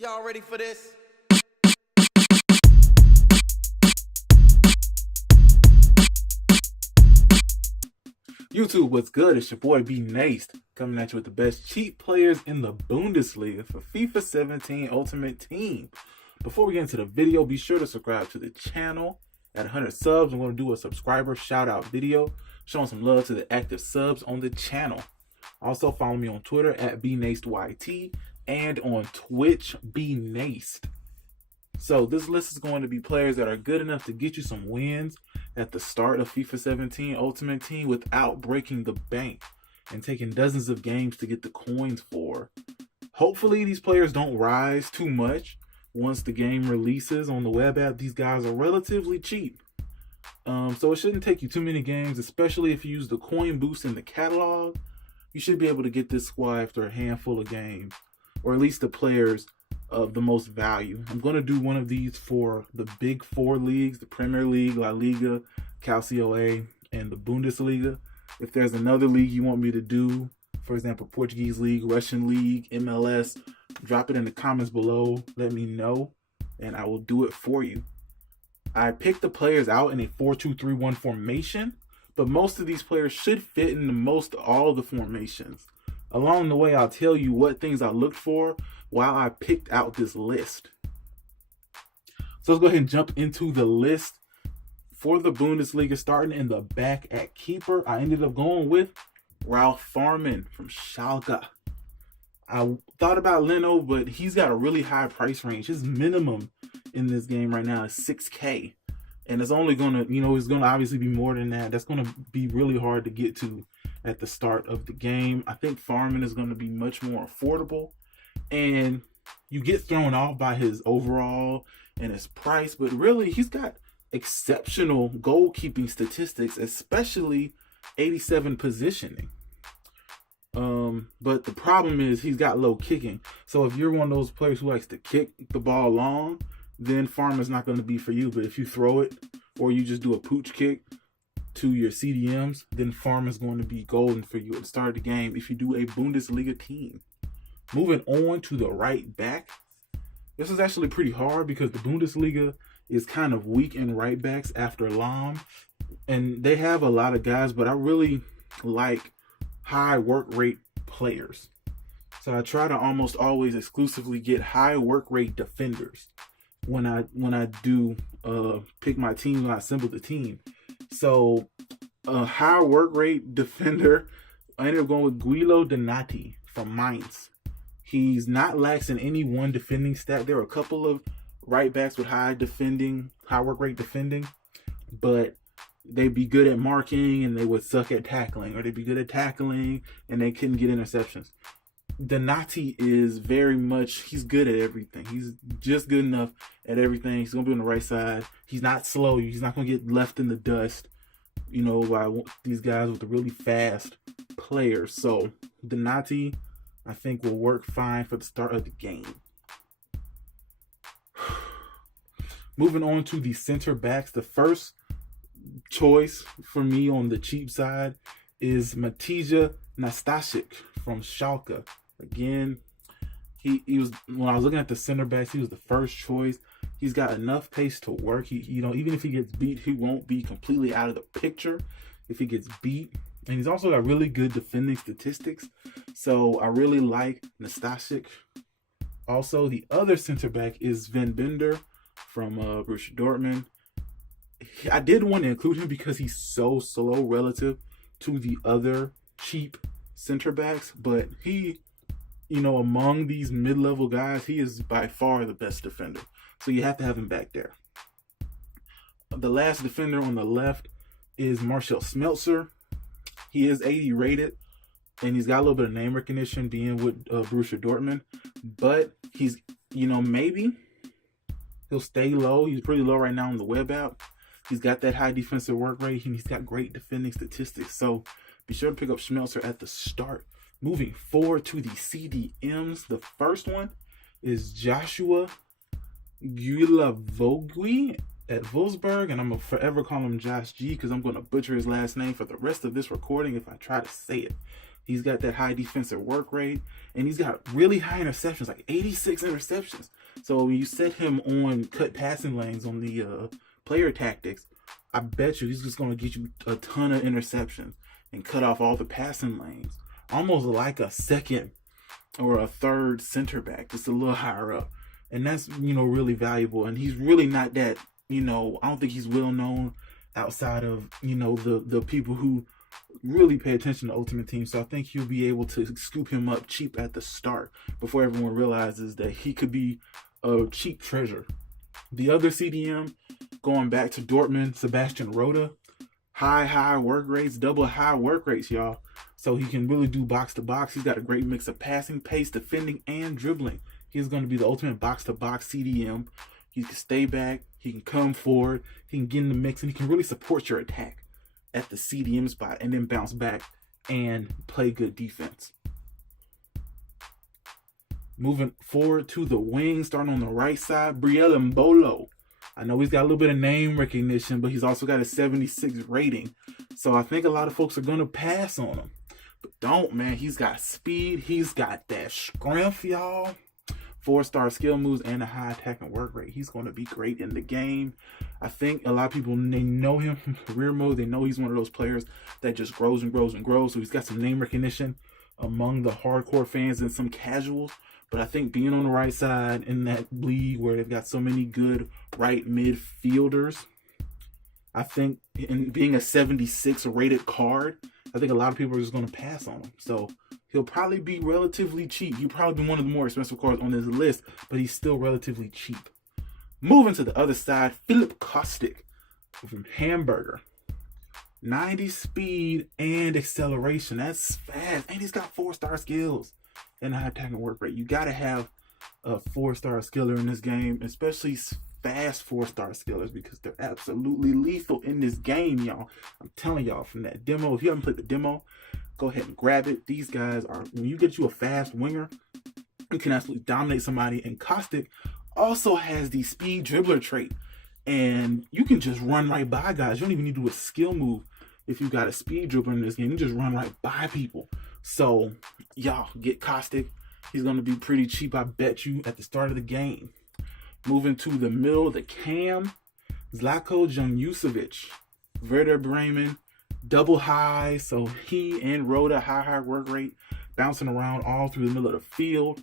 Y'all ready for this? YouTube, what's good? It's your boy Bunedsliga coming at you with the best cheap players in the Bundesliga for FIFA 17 Ultimate Team. Before we get into the video, be sure to subscribe to the channel. At 100 subs, I'm going to do a subscriber shout out video showing some love to the active subs on the channel. Also, follow me on Twitter at BNasteYT and on Twitch Bnaste. So this list is going to be players that are good enough to get you some wins at the start of FIFA 17 Ultimate Team without breaking the bank and taking dozens of games to get the coins for. Hopefully these players don't rise too much once the game releases on the web app. These guys are relatively cheap. So it shouldn't take you too many games, especially if you use the coin boost in the catalog. You should be able to get this squad after a handful of games, or at least the players of the most value. I'm going to do one of these for the big four leagues, the Premier League, La Liga, Calcio A, and the Bundesliga. If there's another league you want me to do, for example, Portuguese League, Russian League, MLS, drop it in the comments below. Let me know, and I will do it for you. I picked the players out in a 4-2-3-1 formation, but most of these players should fit into most all of the formations. Along the way, I'll tell you what things I looked for while I picked out this list. So let's go ahead and jump into the list for the Bundesliga. Starting in the back at keeper, I ended up going with Ralph Farman from Schalke. I thought about Leno, but he's got a really high price range. His minimum in this game right now is 6K. And it's only going to, it's going to obviously be more than that. That's going to be really hard to get to at the start of the game. I think Farman is going to be much more affordable. And you get thrown off by his overall and his price. But really, he's got exceptional goalkeeping statistics, especially 87 positioning. But the problem is he's got low kicking. So if you're one of those players who likes to kick the ball long, then Farmer's not going to be for you. But if you throw it or you just do a pooch kick to your CDMs, then Farmer's going to be golden for you at the start of the game if you do a Bundesliga team. Moving on to the right back. This is actually pretty hard because the Bundesliga is kind of weak in right backs after Lahm. And they have a lot of guys, but I really like high work rate players. So I try to almost always exclusively get high work rate defenders when I do pick my team, when I assemble the team. So a high work rate defender, I ended up going with Guido Donati from Mainz. He's not lax in any one defending stat. There are a couple of right backs with high work rate defending, but they'd be good at marking and they would suck at tackling, or they'd be good at tackling and they couldn't get interceptions. Donati is he's good at everything. He's just good enough at everything. He's going to be on the right side. He's not slow. He's not going to get left in the dust, by these guys with the really fast players. So Donati, I think, will work fine for the start of the game. Moving on to the center backs, the first choice for me on the cheap side is Matija Nastasic from Schalke. Again, he was, when I was looking at the center backs, he was the first choice. He's got enough pace to work. He, even if he gets beat, he won't be completely out of the picture if he gets beat. And he's also got really good defending statistics. So I really like Nastasic. Also, the other center back is Van Bender from Borussia Dortmund. I did want to include him because he's so slow relative to the other cheap center backs, but he, among these mid-level guys, he is by far the best defender. So you have to have him back there. The last defender on the left is Marcel Smeltzer. He is 80 rated, and he's got a little bit of name recognition being with Borussia Dortmund, but he's, maybe he'll stay low. He's pretty low right now on the web app. He's got that high defensive work rate, and he's got great defending statistics. So be sure to pick up Schmelzer at the start. Moving forward to the CDMs, the first one is Joshua Guilavogui at Wolfsburg, and I'm going to forever call him Josh G because I'm going to butcher his last name for the rest of this recording if I try to say it. He's got that high defensive work rate, and he's got really high interceptions, like 86 interceptions. So when you set him on cut passing lanes on the player tactics, I bet you he's just going to get you a ton of interceptions and cut off all the passing lanes, almost like a second or a third center back, just a little higher up. And that's, really valuable. And he's really not that, I don't think he's well known outside of, the people who really pay attention to Ultimate Team. So I think you'll be able to scoop him up cheap at the start before everyone realizes that he could be a cheap treasure. The other CDM, going back to Dortmund, Sebastian Rode, high work rates, double high work rates, y'all. So he can really do box to box. He's got a great mix of passing, pace, defending, and dribbling. He's going to be the ultimate box to box CDM. He can stay back, he can come forward, he can get in the mix, and he can really support your attack at the CDM spot and then bounce back and play good defense. Moving forward to the wing, starting on the right side, Brielle Mbolo. I know he's got a little bit of name recognition, but he's also got a 76 rating. So I think a lot of folks are going to pass on him. But don't, man. He's got speed. He's got that strength, y'all. 4-star skill moves and a high attacking work rate. He's going to be great in the game. I think a lot of people, they know him from career mode. They know he's one of those players that just grows and grows and grows. So he's got some name recognition among the hardcore fans and some casuals. But I think being on the right side in that league where they've got so many good right midfielders, I think in being a 76 rated card, I think a lot of people are just going to pass on him. So he'll probably be relatively cheap. He'll probably be one of the more expensive cards on this list, but he's still relatively cheap. Moving to the other side, Philip Kostic from Hamburger. 90 speed and acceleration. That's fast. And he's got 4-star skills and a high attacking work rate. You got to have a 4-star skiller in this game, especially fast 4-star skillers, because they're absolutely lethal in this game, y'all. I'm telling y'all from that demo. If you haven't played the demo, go ahead and grab it. These guys are, when you get you a fast winger, you can absolutely dominate somebody. And Kostic also has the speed dribbler trait. And you can just run right by guys. You don't even need to do a skill move. If you got a speed dribbler in this game, you just run right by people. So, y'all, get Kostic. He's going to be pretty cheap, I bet you, at the start of the game. Moving to the middle, the cam, Zlatko Janjusevic, Werder Bremen, double high. So he and Rhoda, high work rate, bouncing around all through the middle of the field.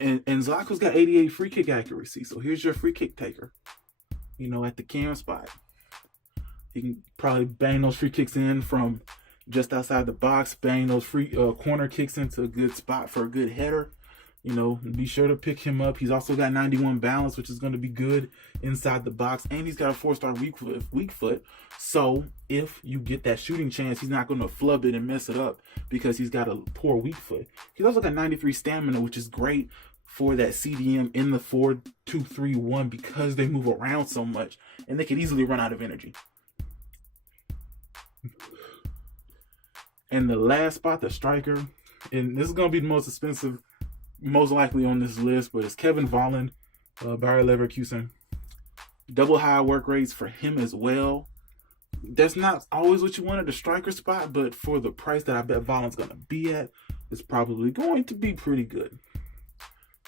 And Zlatko's got 88 free kick accuracy. So here's your free kick taker, at the cam spot. He can probably bang those free kicks in from just outside the box, bang those free corner kicks into a good spot for a good header. Be sure to pick him up. He's also got 91 balance, which is going to be good inside the box. And he's got a 4-star weak foot. So if you get that shooting chance, he's not going to flub it and mess it up because he's got a poor weak foot. He's also got 93 stamina, which is great for that CDM in the 4-2-3-1 because they move around so much and they can easily run out of energy. And the last spot, the striker, and this is going to be the most expensive, most likely on this list, but it's Kevin Volland, Bayer Leverkusen. Double high work rates for him as well. That's not always what you want at the striker spot, but for the price that I bet Volland's going to be at, it's probably going to be pretty good.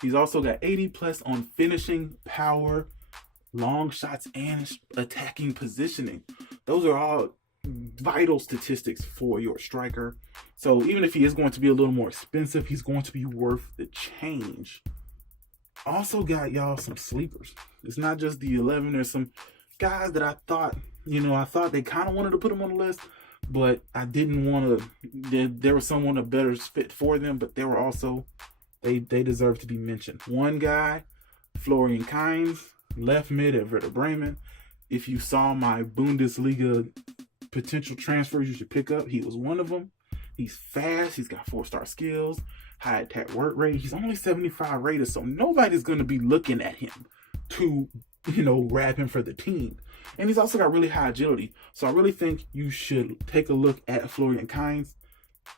He's also got 80 plus on finishing, power, long shots, and attacking positioning. Those are all vital statistics for your striker. So even if he is going to be a little more expensive, he's going to be worth the change. Also got y'all some sleepers. It's not just the 11. There's some guys that I thought they kind of wanted to put them on the list, but I didn't want to. There was someone a better fit for them, but they were also they deserve to be mentioned. One guy, Florian Kainz, left mid at Werder Bremen. If you saw my Bundesliga potential transfers you should pick up, he was one of them. He's fast. He's got 4-star skills, high attack work rate. He's only 75 rated, so nobody's going to be looking at him to, grab him for the team. And he's also got really high agility. So I really think you should take a look at Florian Kainz.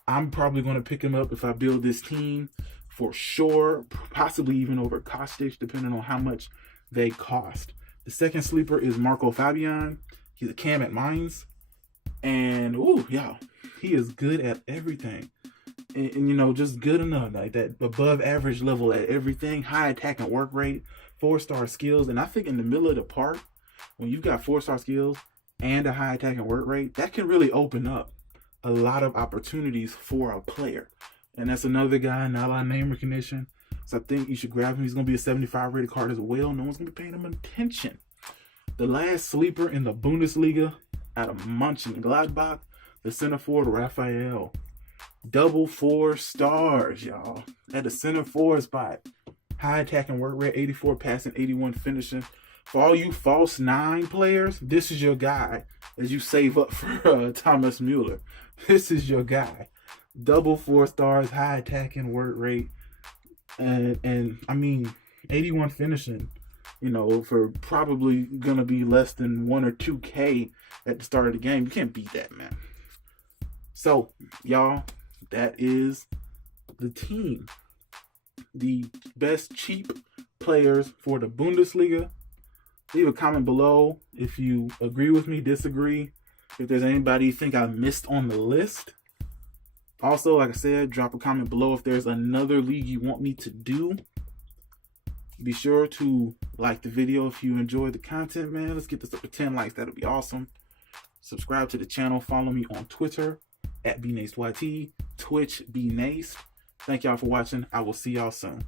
I'm probably going to pick him up if I build this team for sure, possibly even over Kostic, depending on how much they cost. The second sleeper is Marco Fabian. He's a cam at Mainz. And, y'all, he is good at everything. and you know, just good enough, like that above average level at everything, high attack and work rate, 4-star skills. And I think in the middle of the park, when you've got 4-star skills and a high attack and work rate, that can really open up a lot of opportunities for a player. And that's another guy, not a lot of name recognition. So I think you should grab him. He's going to be a 75 rated card as well. No one's going to be paying him attention. The last sleeper in the Bundesliga out of Mönchengladbach, the center forward, Raphael. Double 4 stars, y'all. At the center forward spot. High attacking work rate, 84 passing, 81 finishing. For all you false 9 players, this is your guy as you save up for Thomas Mueller. This is your guy. Double 4 stars, high attacking work rate. And I mean, 81 finishing, you know, for probably going to be less than 1 or 2K at the start of the game. You can't beat that, man. So, y'all, that is the team. The best cheap players for the Bundesliga. Leave a comment below if you agree with me, disagree. If there's anybody you think I missed on the list. Also, like I said, drop a comment below if there's another league you want me to do. Be sure to like the video if you enjoyed the content, man. Let's get this up to 10 likes. That'll be awesome. Subscribe to the channel. Follow me on Twitter @BNaceYT, Twitch BNace. Thank y'all for watching. I will see y'all soon.